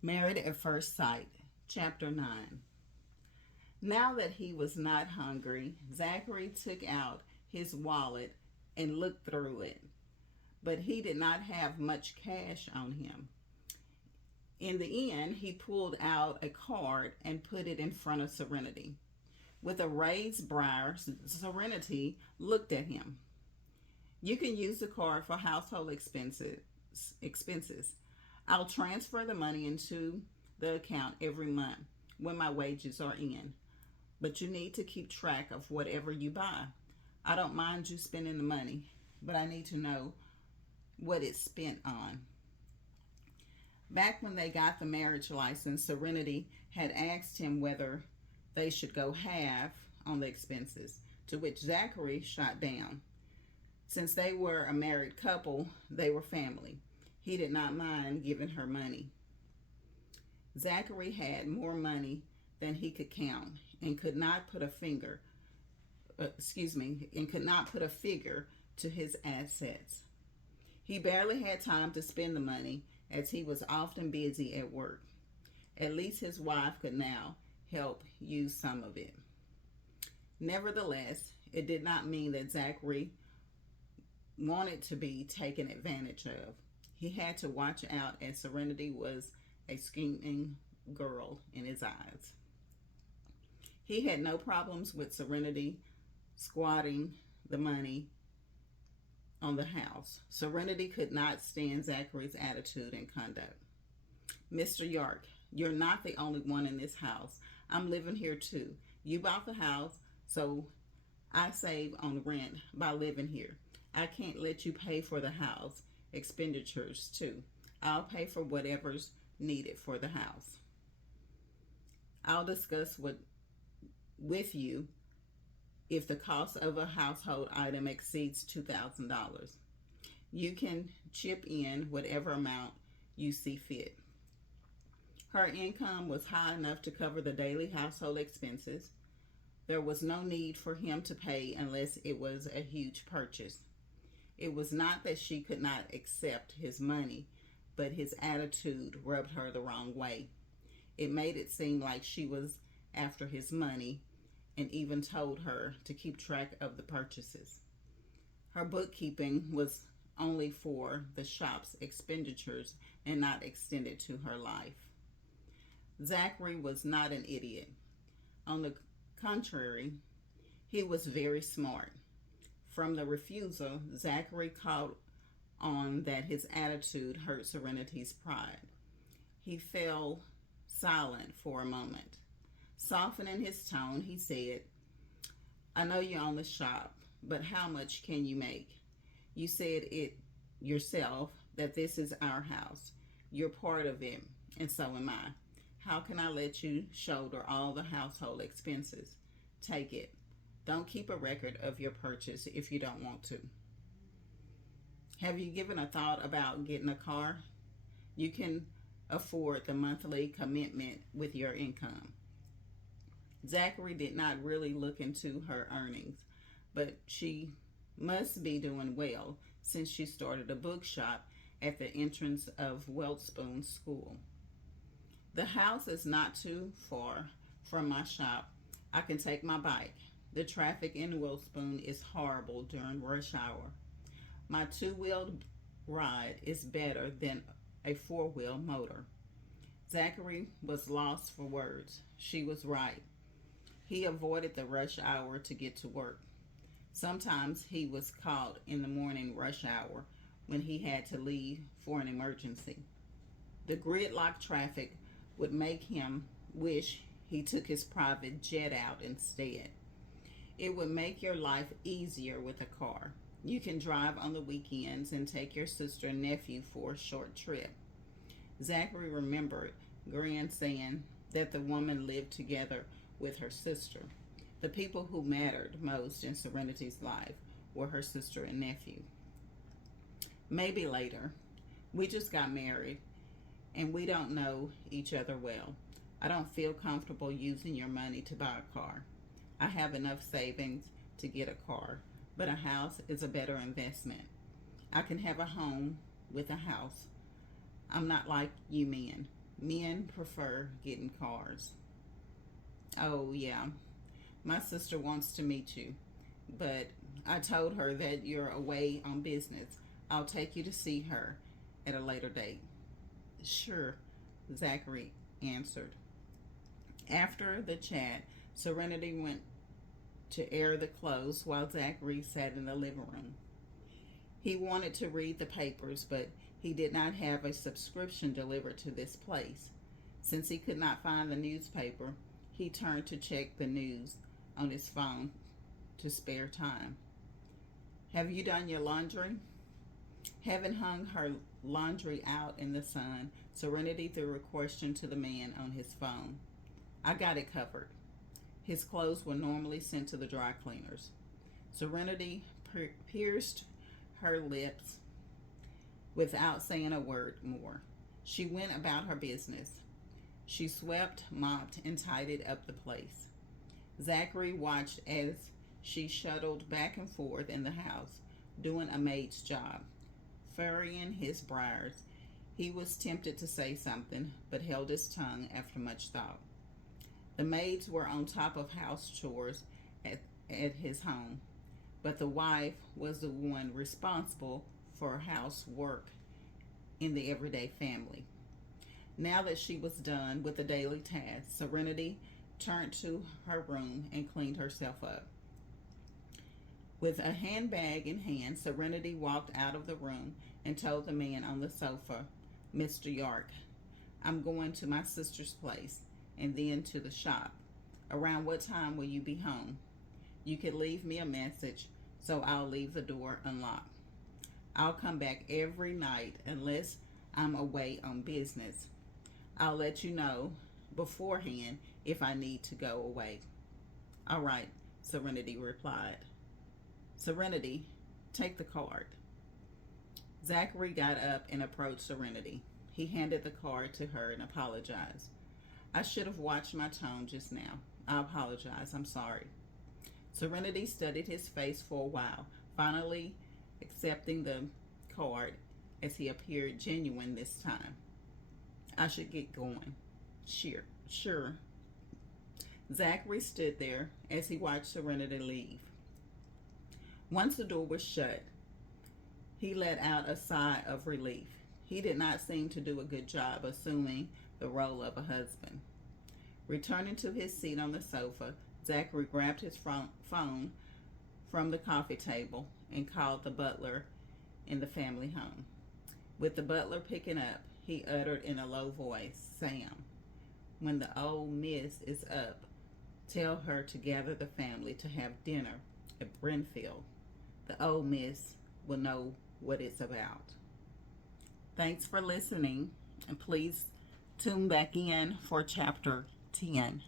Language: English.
Married at First Sight, Chapter 9. Now that he was not hungry, Zachary took out his wallet and looked through it, but he did not have much cash on him. In the end, he pulled out a card and put it in front of Serenity. With a raised brow, Serenity looked at him. You can use the card for household expenses. I'll transfer the money into the account every month when my wages are in. But you need to keep track of whatever you buy. I don't mind you spending the money, but I need to know what it's spent on. Back when they got the marriage license, Serenity had asked him whether they should go half on the expenses, to which Zachary shot down. Since they were a married couple, they were family. He did not mind giving her money. Zachary had more money than he could count and could not put a figure to his assets. He barely had time to spend the money as he was often busy at work. At least his wife could now help use some of it. Nevertheless, it did not mean that Zachary wanted to be taken advantage of. He had to watch out as Serenity was a scheming girl in his eyes. He had no problems with Serenity squatting the money on the house. Serenity could not stand Zachary's attitude and conduct. Mr. York, you're not the only one in this house. I'm living here too. You bought the house, so I save on rent by living here. I can't let you pay for the house expenditures too. I'll pay for whatever's needed for the house. I'll discuss with you if the cost of a household item exceeds $2,000. You can chip in whatever amount you see fit. Her income was high enough to cover the daily household expenses. There was no need for him to pay unless it was a huge purchase. It was not that she could not accept his money, but his attitude rubbed her the wrong way. It made it seem like she was after his money and even told her to keep track of the purchases. Her bookkeeping was only for the shop's expenditures and not extended to her life. Zachary was not an idiot. On the contrary, he was very smart. From the refusal, Zachary caught on that his attitude hurt Serenity's pride. He fell silent for a moment. Softening his tone, he said, I know you own the shop, but how much can you make? You said it yourself that this is our house. You're part of it, and so am I. How can I let you shoulder all the household expenses? Take it. Don't keep a record of your purchase if you don't want to. Have you given a thought about getting a car? You can afford the monthly commitment with your income. Zachary did not really look into her earnings, but she must be doing well since she started a bookshop at the entrance of Weltspoon School. The house is not too far from my shop. I can take my bike. The traffic in Weltspoon is horrible during rush hour. My two-wheeled ride is better than a four-wheel motor. Zachary was lost for words. She was right. He avoided the rush hour to get to work. Sometimes he was caught in the morning rush hour when he had to leave for an emergency. The gridlock traffic would make him wish he took his private jet out instead. It would make your life easier with a car. You can drive on the weekends and take your sister and nephew for a short trip. Zachary remembered Gran saying that the woman lived together with her sister. The people who mattered most in Serenity's life were her sister and nephew. Maybe later. We just got married and we don't know each other well. I don't feel comfortable using your money to buy a car. I have enough savings to get a car, but a house is a better investment. I can have a home with a house. I'm not like you men. Men prefer getting cars. Oh, yeah, my sister wants to meet you, but I told her that you're away on business. I'll take you to see her at a later date. Sure, Zachary answered. After the chat, Serenity went to air the clothes while Zachary sat in the living room. He wanted to read the papers, but he did not have a subscription delivered to this place. Since he could not find the newspaper, he turned to check the news on his phone to spare time. Have you done your laundry? Having hung her laundry out in the sun, Serenity threw a question to the man on his phone. I got it covered. His clothes were normally sent to the dry cleaners. Serenity pierced her lips without saying a word more. She went about her business. She swept, mopped, and tidied up the place. Zachary watched as she shuttled back and forth in the house, doing a maid's job, furrowing his brows. He was tempted to say something, but held his tongue after much thought. The maids were on top of house chores at his home, but the wife was the one responsible for housework in the everyday family. Now that she was done with the daily tasks, Serenity turned to her room and cleaned herself up. With a handbag in hand, Serenity walked out of the room and told the man on the sofa, Mr. York, I'm going to my sister's place and then to the shop. Around what time will you be home? You could leave me a message, so I'll leave the door unlocked. I'll come back every night unless I'm away on business. I'll let you know beforehand if I need to go away. All right, Serenity replied. Serenity, take the card. Zachary got up and approached Serenity. He handed the card to her and apologized. I should have watched my tone just now. I apologize. I'm sorry. Serenity studied his face for a while, finally accepting the card as he appeared genuine this time. I should get going. Sure. Zachary stood there as he watched Serenity leave. Once the door was shut, he let out a sigh of relief. He did not seem to do a good job assuming the role of a husband. Returning to his seat on the sofa, Zachary grabbed his phone from the coffee table and called the butler in the family home. With the butler picking up, he uttered in a low voice, Sam, when the old miss is up, tell her to gather the family to have dinner at Brentfield. The old miss will know what it's about. Thanks for listening, and please tune back in for chapter 10.